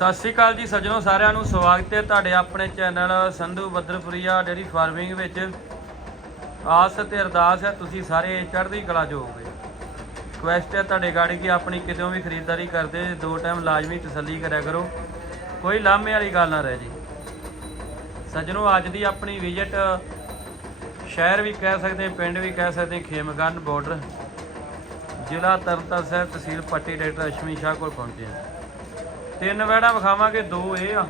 ਸਤਿ ਸ਼੍ਰੀ ਅਕਾਲ ਜੀ ਸੱਜਣੋ, ਸਾਰਿਆਂ ਨੂੰ ਸਵਾਗਤ ਹੈ ਤੁਹਾਡੇ ਆਪਣੇ channel Sandhu Baddarpuria dairy farming ਵਿੱਚ। ਆਸ ਤੇ ਅਰਦਾਸ ਹੈ, ਤੁਸੀਂ ਸਾਰੇ ਚੜ੍ਹਦੀ ਕਲਾ ਚ ਹੋਵੋਗੇ। ਰਿਕੁਐਸਟ ਹੈ ਤੁਹਾਡੇ ਗਾੜੀ ਕਿ ਆਪਣੀ ਕਿਤੇੋਂ ਵੀ ਖਰੀਦਦਾਰੀ ਕਰਦੇ, ਦੋ ਟਾਈਮ ਲਾਜ਼ਮੀ ਤਸੱਲੀ ਕਰਿਆ ਕਰੋ। ਕੋਈ ਲਾਮੇ ਵਾਲੀ ਗੱਲ ਨਾ ਰਹਿ ਜੀ। ਸੱਜਣੋ, ਅੱਜ ਦੀ ਆਪਣੀ ਵਿਜ਼ਿਟ ਸ਼ਹਿਰ ਵੀ ਕਹਿ ਸਕਦੇ, ਪਿੰਡ ਵੀ ਕਹਿ ਸਕਦੇ ਖੇਮਗੰਨ ਬਾਰਡਰ ਜ਼ਿਲ੍ਹਾ ਤਰਨਤਾਰਨ ਸਾਹਿਬ ਤਹਿਸੀਲ ਪੱਟੀ ਡਾਕਟਰ ਅਸ਼ਮੀ ਸ਼ਾਹ ਕੋਲ ਪਹੁੰਚੇ ਹਾਂ। ਤਿੰਨ ਵੈੜਾ ਵਿਖਾਵਾਂਗੇ, ਦੋ ਇਹ ਆ।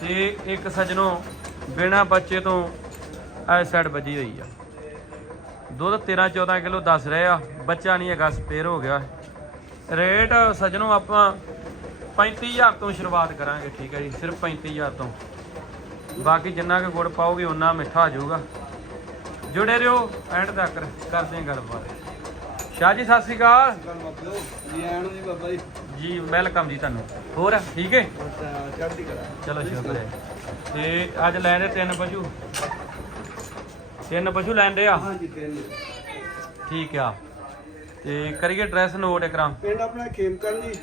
ਤੇ ਇੱਕ ਸਜਣੋ ਬਿਨਾ ਬੱਚੇ ਤੋਂ ਐ ਸਾਈਡ ਵੱਜੀ ਹੋਈ ਆ। ਦੁੱਧ 13 14 ਕਿਲੋ ਦੱਸ ਰਹੇ ਆ, ਬੱਚਾ ਨਹੀਂ ਹੈਗਾ ਸਪੇਅਰ ਹੋ ਗਿਆ। ਰੇਟ ਸਜਣੋ ਆਪਾਂ 35000 ਤੋਂ ਸ਼ੁਰੂਆਤ ਕਰਾਂਗੇ, ਠੀਕ ਹੈ ਜੀ, ਸਿਰਫ 35000 ਤੋਂ। ਬਾਕੀ ਜਿੰਨਾ ਕੁ ਗੁੜ ਪਾਓਗੇ ਉਨਾ ਮਿੱਠਾ ਆ ਜਾਊਗਾ। ਜੁੜੇ ਰਹੋ ਐਂਡ ਤੱਕ ਕਰਦੇ ਹਾਂ ਗੱਲਬਾਤ। ਸ਼ਾਹ ਜੀ ਸਤਿ ਸ਼੍ਰੀ ਅਕਾਲ। ਜੀ ਆਣ ਜੀ ਬਾਬਾ ਜੀ। ਜੀ ਵੈਲਕਮ ਜੀ ਤੁਹਾਨੂੰ। ਹੋਰ ਠੀਕ ਹੈ? ਅੱਛਾ ਚੜ੍ਹਦੀ ਕਲਾ। ਚਲੋ ਸ਼ੁਕਰ ਹੈ ਤੇ ਅੱਜ ਲੈਣੇ ਤਿੰਨ ਪਸ਼ੂ। ਤਿੰਨ ਪਸ਼ੂ ਲੈਂਦੇ ਆ? ਹਾਂਜੀ ਤਿੰਨ ਠੀਕ ਆ। ਤੇ ਕਰੀਏ ਡਰੈਸ ਨੋਟ ਕਰਾਂ ਪਿੰਡ ਆਪਣਾ ਖੇਮਕਰਨ ਜੀ।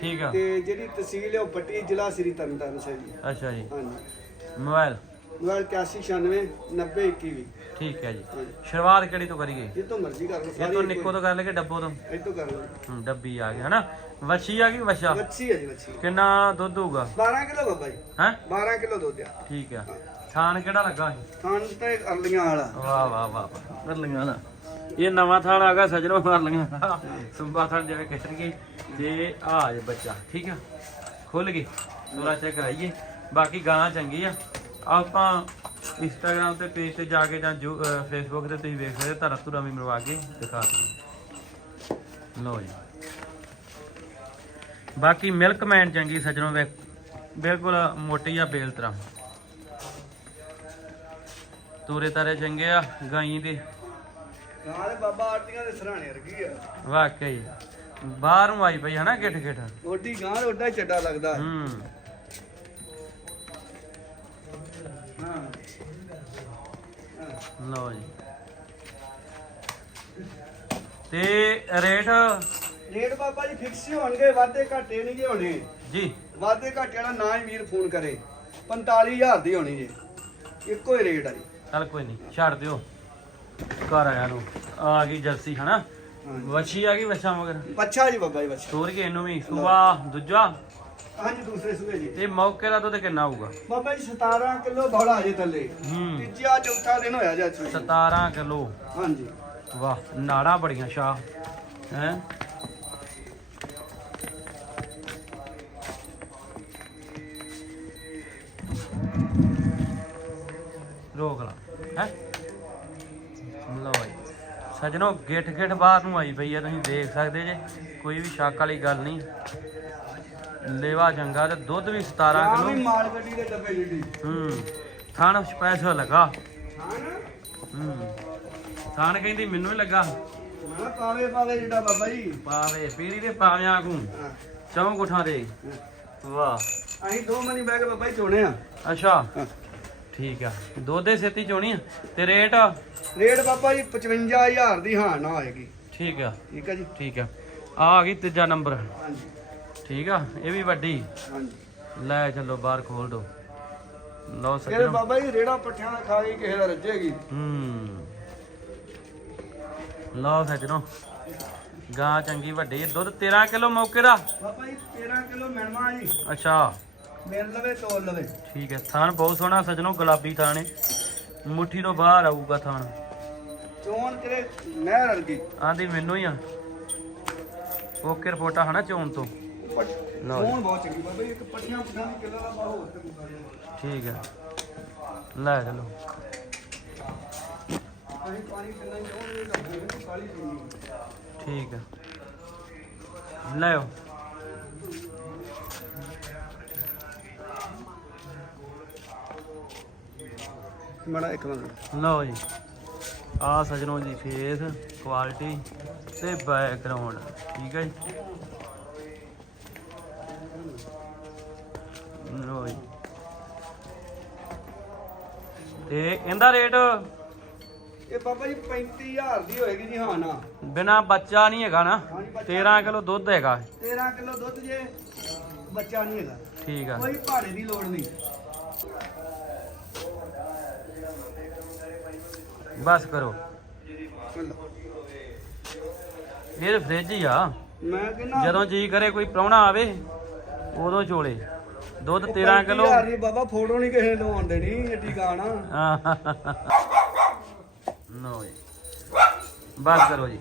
ਠੀਕ ਆ। ਤੇ ਜਿਹੜੀ ਤਹਿਸੀਲ ਹੈ ਉਹ ਪੱਟੀ ਜ਼ਿਲ੍ਹਾ ਸ੍ਰੀ ਤਰਨਤਾਰਨ ਸਾਹਿਬ ਜੀ। ਅੱਛਾ ਜੀ। ਹਾਂਜੀ। ਮੋਬਾਈਲ ਮੋਬਾਈਲ 8196 9021 ਠੀਕ ਹੈ ਜੀ। ਹਾਂਜੀ। ਸ਼ੁਰੂਆਤ ਕਿਹੜੀ ਤੋਂ ਕਰੀਏ? ਇਹ ਤੋਂ ਮਰਜ਼ੀ ਕਰ ਲਓ ਇਹ ਤੋਂ ਨਿੱਕੋ ਤੋਂ ਕਰ ਲਈਏ ਡੱਬੋ ਤੋਂ? ਇਹ ਤੋਂ ਕਰ ਲਓ ਹੂੰ, ਡੱਬੀ ਆ ਗਿਆ ਹਨਾ? ਵੱਛੀ ਆ ਗਈ ਵੱਛਾ? ਬੱਚੀ ਹੈ ਜੀ ਬੱਚੀ ਕਿੰਨਾ ਦੁੱਧ ਹੋਊਗਾ? 12 ਕਿਲੋ ਬਾਬਾ ਜੀ। ਹੈ? 12 ਕਿਲੋ ਦੁੱਧ ਆ। ਠੀਕ ਆ। ਥਾਨ ਕਿਹੜਾ ਲੱਗਾ ਸੀ? ਖਾਣ ਤੇ ਅਰਲੀਆਂ ਵਾਲਾ। ਵਾਹ ਵਾਹ ਵਾਹ ਵਾਹ। ਅਰਲੀਆਂ ਨਾ ਇਹ ਨਵਾਂ ਥਾਣ ਆ ਗਿਆ ਸਜਣੋ ਅਰਲੀਆਂ। ਸੁੰਬਾ ਥਾਣ ਜਿਵੇਂ ਕਹਿ ਗਏ ਤੇ ਆ ਜੇ ਬੱਚਾ ਠੀਕ ਆ? ਖੁੱਲ ਗਈ ਥੋੜਾ ਚੈੱਕ ਕਰਾਈਏ। ਬਾਕੀ ਗਾਂ ਚੰਗੀ ਆ। ਆਪਾਂ ਇੰਸਟਾਗ੍ਰam ਤੇ ਪੇਜ ਤੇ ਜਾ ਕੇ ਜਾਂ ਫੇਸਬੁੱਕ ਤੇ ਤੁਸੀਂ ਵੇਖ ਸਕਦੇ ਧਰਾ ਧੁਰਾ ਵੀ ਮਰਵਾ ਕੇ ਦਿਖਾ ਦਿੰਦੇ ਲਓ ਜੀ। ਬਾਕੀ ਮਿਲਕਮੈਨ ਚੰਗੀ ਸਜਣੋ ਬਿਲਕੁਲ ਮੋਟੀ ਆ ਬੇਲ ਤਰ੍ਹਾਂ ਤੂਰੇ ਤਾਰੇ ਚੰਗੇ ਆ ਗਾਈ ਦੇ। ਨਾਲ ਬਾਬਾ ਆਟੀਆਂ ਦੇ ਸਰਾਣੇ ਵਰਗੀ ਆ। ਵਾਕਈ ਬਾਹਰੋਂ ਆਈ ਪਈ ਹਨਾ ਗਿੱਠ ਗਿੱਠ ਓਡੀ ਗਾਂ ਓਡਾ ਚੱਡਾ ਲੱਗਦਾ। ਹਾਂ। ਲਓ ਜੀ। ਤੇ rate? Rate Baba ji fix ਹੀ ਹੋਣਗੇ ਵਾਧੇ ਘਾਟੇ ਨਹੀਂ ਜੇ ਹੋਣੇ। ਜੀ। ਵਾਧੇ ਘਾਟੇ ਵਾਲਾ ਨਾ ਹੀ ਵੀਰ ਫੋਨ ਕਰੇ। 45000 ਦੀ ਹੋਣੀ ਜੇ। ਇੱਕੋ ਹੀ ਰੇਟ ਆ ਜੀ। ਚੱਲ ਕੋਈ ਨਹੀਂ ਛੱਡ ਦਿਓ। ਘਰ ਆਇਆ ਨੂੰ। ਆ ਗਈ ਜਰਸੀ ਹਨਾ? ਵੱਛੀ ਆ ਗਈ ਵੱਛਾ ਮਗਰ? ਬੱਚਾ ਜੀ ਬਾਬਾ ਜੀ ਬੱਚਾ ਤੋਰ ਕੇ ਇਹਨੂੰ ਵੀ। ਸੂਆ ਦੂਜਾ। ਹਾਂਜੀ ਦੂਸਰੇ ਸੂਏ ਜੀ। ਤੇ ਮੌਕੇ ਦਾ ਦੁੱਧ ਕਿੰਨਾ ਹੋਊਗਾ? ਬਾਬਾ ਜੀ 17 ਕਿਲੋ ਬੌੜਾ ਜੇ ਥੱਲੇ। ਹੂੰ। ਤੀਜਾ ਚੌਥਾ ਦਿਨ ਹੋਇਆ ਜਾ ਚੁੱਕੀ 17 ਕਿਲੋ। ਹਾਂਜੀ। ਵਾਹ ਨਾੜਾਂ ਬੜੀਆਂ ਸ਼ਾਹ। ਹੈ? ਰੋਕ ਲਾ। ਹੈ? ਲਓ ਜੀ ਸਜਣੋ ਗਿੱਠ ਗਿੱਠ ਬਾਹਰ ਨੂੰ ਆਈ ਪਈ ਆ ਤੁਸੀਂ ਦੇਖ ਸਕਦੇ ਜੇ। ਕੋਈ ਵੀ ਸ਼ੱਕ ਵਾਲੀ ਗੱਲ ਨਹੀਂ। ਲੇਵਾ ਚੰਗਾ ਤੇ ਦੁੱਧ ਵੀ 17 ਆ ਵੀ ਕਿਲੋ ਮਾਲ ਗੱਡੀ ਦੇ ਡੱਬੇ ਜਿਹੜੀ ਹੂੰ ਥਣ ਸਪੈਸ਼ਲ ਲਗਾ। ਹਾਂ ਥਣ ਕਹਿੰਦੀ ਮੈਨੂੰ ਹੀ ਲੱਗਾ। ਮੈਂ ਪਾਵੇ ਪਾਵੇ ਜਿਹੜਾ ਬਾਬਾ ਜੀ। ਪਾਵੇ ਪੀੜੀ ਦੇ ਪਾਵਿਆਂ ਕੂ ਹਾਂ, ਚੌਂ ਗੁੱਠਾਂ ਦੇ। ਵਾਹ। ਅਸੀਂ ਦੋ ਮਨੀ ਕੇ ਬਾਬਾ ਜੀ ਚੋਣੇ ਆ। ਅੱਛਾ। ਹਾਂ। ਠੀਕ ਆ। ਦੁੱਧ ਦੇ ਸੇਤੀ ਚੋਣੀ ਆ। ਤੇ ਰੇਟ? ਰੇਟ ਬਾਬਾ ਜੀ 55000 ਦੀ ਹਾਂ ਨਾ ਹੋਏਗੀ। ਠੀਕ ਆ। ਠੀਕ ਹੈ ਜੀ। ਠੀਕ ਆ ਆ। ਆ ਗਈ ਤੀਜਾ ਨੰਬਰ। ਹਾਂਜੀ। ਠੀਕ ਆ? ਇਹ ਵੀ ਵੱਡੀ। ਹਾਂਜੀ। ਲੈ ਚੱਲੋ ਬਾਹਰ ਖੋਲ ਦੋ। ਲਓ ਸੱਜਣੋ। ਬਾਬਾ ਜੀ ਰੇੜਾ ਪੱਠਿਆਂ ਦਾ ਖਾ ਕੇ ਕਿਸੇ ਦਾ ਰੱਜੇਗੀ। ਹੂੰ। ਲਓ ਸੱਜਣੋ। ਗਾਂ ਚੰਗੀ ਵੱਡੀ। ਦੁੱਧ 13 ਕਿਲੋ ਮੌਕੇ ਦਾ। ਬਾਬਾ ਜੀ 13 ਕਿਲੋ ਮਿਲਵਾ ਜੀ। ਅੱਛਾ। ਮਿਲ ਲਵੇ ਤੋਲ ਲਵੇ। ਠੀਕ ਹੈ। ਥਾਨ ਬਹੁਤ ਸੋਹਣਾ ਸੱਜਣੋ ਗੁਲਾਬੀ ਥਾਨ ਹੈ ਮੁੱਠੀ ਤੋਂ ਬਾਹਰ ਆਊਗਾ ਥਾਨ। ਚੋਣ ਕਰੇ ਨਹਿਰ ਵਰਗੀ। ਆਂਦੀ ਮੈਨੂੰ ਹੀ ਆ। ਓਕੇ ਰਿਪੋਰਟਾ ਹਨਾ ਚੋਣ ਤੋਂ। ਲਓ ਜੀ। ਚੋਣ ਬਹੁਤ ਚੰਗੀ ਬਾਬਾ ਜੀ ਇੱਕ ਪੱਠਿਆਂ ਪੁੱਠਾਂ ਦੀ ਕਿਲੋ ਦਾ ਬਾਹ ਹੋਰ ਤੇ ਮੁਕਾਬਲਾ ਠੀਕ ਹੈ। ਲੈ ਚਲੋ। ਅਸੀਂ ਪਾਣੀ ਕਿੰਨਾ ਹੀ ਚਾਹੁੰਦੇ ਤਾਂ ਕਾਲੀ ਪੀਣੀ ਠੀਕ ਹੈ। ਲਿਓ ਮੜਾ ਇੱਕ ਮਿੰਟ। ਲਓ ਜੀ। ਆ ਸਜਣੋ ਜੀ ਫੇਸ ਕੁਆਲਿਟੀ ਤੇ ਬੈਕਗ੍ਰਾਉਂਡ ਠੀਕ ਹੈ ਜੀ। ਜੀ। ਤੇ ਇਹਦਾ ਰੇਟ? ਇਹ ਬਾਬਾ ਜੀ 35000 ਦੀ ਹੋਏਗੀ ਜੀ ਹਾਂ ਨਾ। ਬਿਨਾ ਬੱਚਾ ਨਹੀਂ ਹੈਗਾ ਨਾ। ਹਾਂਜੀ, ਬੱਚਾ 13 ਕਿਲੋ ਦੁੱਧ ਹੈਗਾ 13 ਕਿਲੋ ਦੁੱਧ ਜੇ ਬੱਚਾ ਨਹੀਂ ਹੈਗਾ। ਠੀਕ ਆ। ਕੋਈ ਭਾੜੇ ਦੀ ਲੋੜ ਨਹੀਂ। ਬਸ ਕਰੋ। ਇਹ ਫ੍ਰਿਜ ਹੀ ਆ। ਮੈਂ ਕਹਿੰਦਾ ਜਦੋਂ ਜੀ ਕਰੇ ਕੋਈ ਪ੍ਰਾਹੁਣਾ ਆਵੇ ਉਦੋਂ ਚੋਲੇ। ਦੁੱਧ 13 ਕਿਲੋ। ਦੀ ਬਾਬਾ ਫੋਟੋ ਨਹੀਂ ਕਿਸੇ ਨੂੰ ਆਉਣ ਦੇਣੀ ਏਡੀ ਗਾਣਾ ਨੋ। ਜੀ। ਬਸ ਕਰੋ ਜੀ।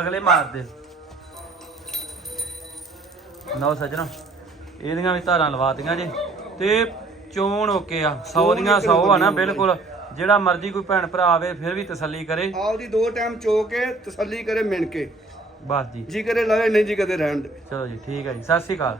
ਅਗਲੇ ਮਾਰ ਦੇ ਨੋ ਸੱਜਣਾ ਇਹਦੀਆਂ ਵੀ ਧਾਰਾਂ ਲਵਾਤੀਆਂ ਜੇ। ਤੇ ਚੋਣ ਓਕੇ ਆ। 100 ਦੀਆਂ 100 ਆ ਨਾ ਬਿਲਕੁਲ। ਜਿਹੜਾ ਮਰਜ਼ੀ ਕੋਈ ਭੈਣ ਭਰਾ ਆਵੇ ਫਿਰ ਵੀ ਤਸੱਲੀ ਕਰੇ। ਆਪਦੀ ਦੋ ਟਾਈਮ ਚੋ ਕੇ ਤਸੱਲੀ ਕਰੇ ਮਿਣ ਕੇ। ਬਸ ਜੀ। ਜੀ ਕਰੇ ਲਵੇ ਨਹੀਂ ਜੀ ਕਦੇ ਰਹਿਣ ਦੇ। ਚਲੋ ਜੀ ਠੀਕ ਹੈ ਜੀ। ਸਤਿ ਸ਼੍ਰੀ ਅਕਾਲ।